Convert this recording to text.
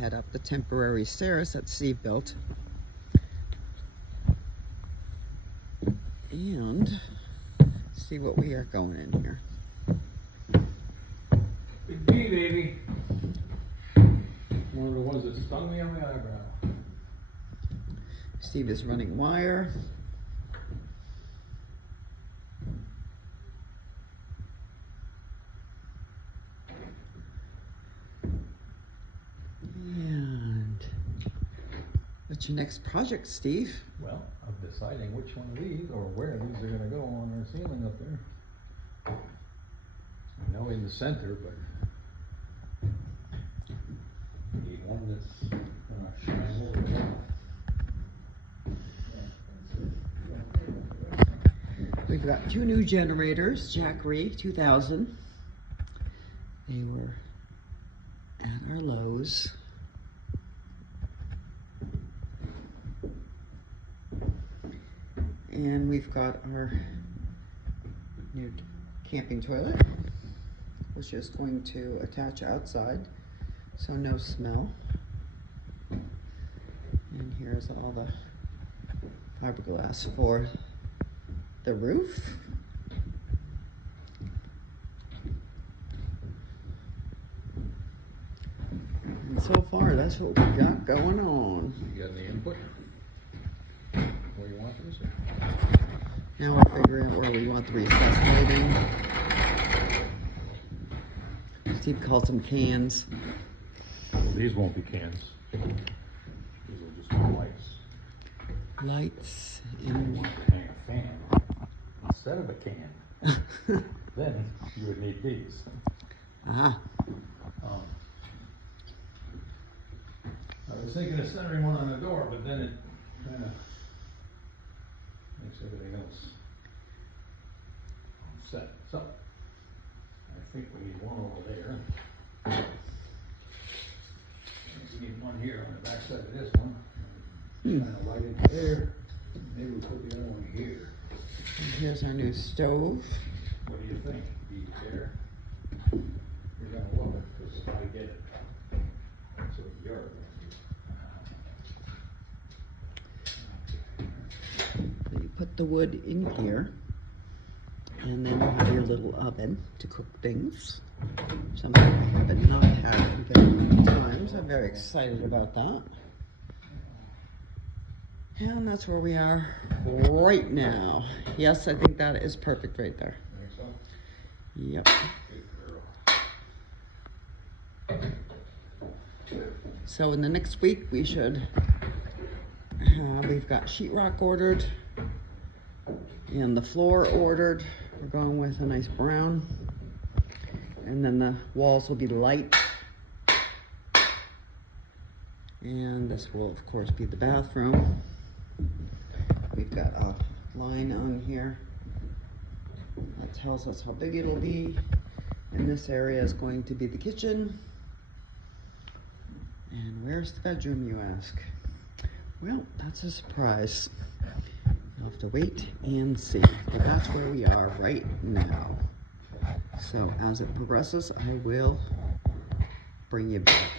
head up the temporary stairs that Steve built. And see what we are going in here. Big D, baby. One of the ones that stung me on the eyebrow. Steve is running wire. And what's your next project, Steve? Well, I'm deciding which one of these or where these are going to go on our ceiling up there. I know in the center, but I need one that's going to shine over the wall. We've got two new generators, Jackery 2000. They were at our Lowe's. And we've got our new camping toilet, which is going to attach outside, so no smell. And here's all the fiberglass for the roof. And so far, that's what we got going on. You got any input? Where you want this? Now we're figuring out where we want the recessed lighting. Steve calls them cans. Well, these won't be cans. These will just be lights. Lights You in. want to hang a fan instead of a can. Then you would need these. Ah, I was thinking of centering one on the door, but then it kind of makes everything else set. So I think we need one over there. And we need one here on the back side of this one. Kind of light it there. Maybe we put the other one here. and here's our new stove. What do you think? Be there. You're gonna love it because if I get it, so you're. So you put the wood in here, and then you have your little oven to cook things. Something I have not had in very many times. I'm very excited about that. And that's where we are right now. Yes, I think that is perfect right there. Think so? Yep. Good girl. So in the next week we should we've got sheetrock ordered and the floor ordered. We're going with a nice brown, and then the walls will be light, and this will of course be the bathroom. We've got a line on here that tells us how big it'll be, and this area is going to be the kitchen. And where's the bedroom, you ask? Well, that's a surprise. You'll have to wait and see. But that's where we are right now. So as it progresses, I will bring you back.